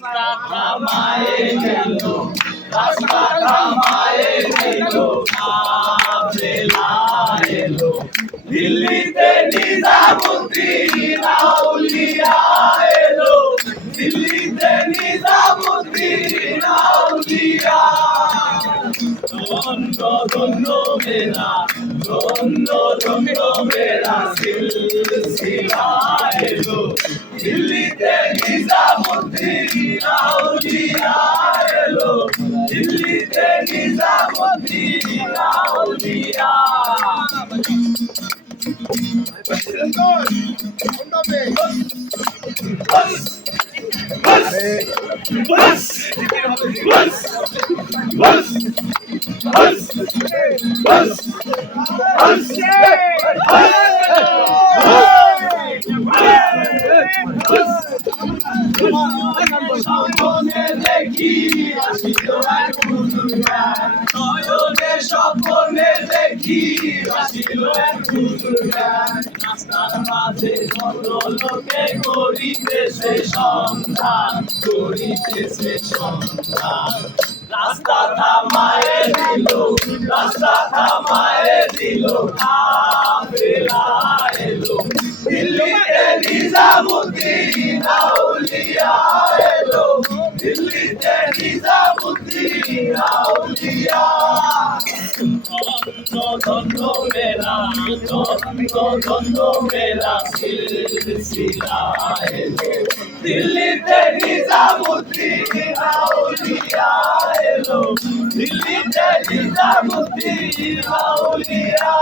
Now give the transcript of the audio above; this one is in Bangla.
থামায়ে দিল, রাস্তা থামায়ে দিল, কাফেলা এলো। দিল্লিতে নিজামুদ্দিন আউলিয়া এলো, দিল্লিতে নিজামুদ্দিন আউলিয়া। ধন্য ধন্য মেরা, ধন্য ধন্য মেরা সিলসিলা এলো, দিল্লিতে নিজামুদ্দিন আউলিয়া এলো, দিল্লিতে নিজামুদ্দিন আউলিয়া। স্বপ্নে দেখি আসিল এক হুজুর গান, নয়নে স্বপ্নে দেখি আসিল এক হুজুর গান। রাস্তার মাঝে কত লোকে করিতেছে সন্ধান, করিতেছে সন্ধান। রাস্তা থামায়ে দিল, রাস্তা থামায়ে দিল, কাফেলা এলো। দিল্লিতে নিজামুদ্দিন আউলিয়া এলো, দিল্লিতে নিজামুদ্দিন আউলিয়া। ধন্য ধন্য মেরা, ধন্য ধন্য মেরা সিলসিলা এলো, দিল্লিতে নিজামুদ্দিন আউলিয়া এলো, দিল্লিতে নিজামুদ্দিন আউলিয়া।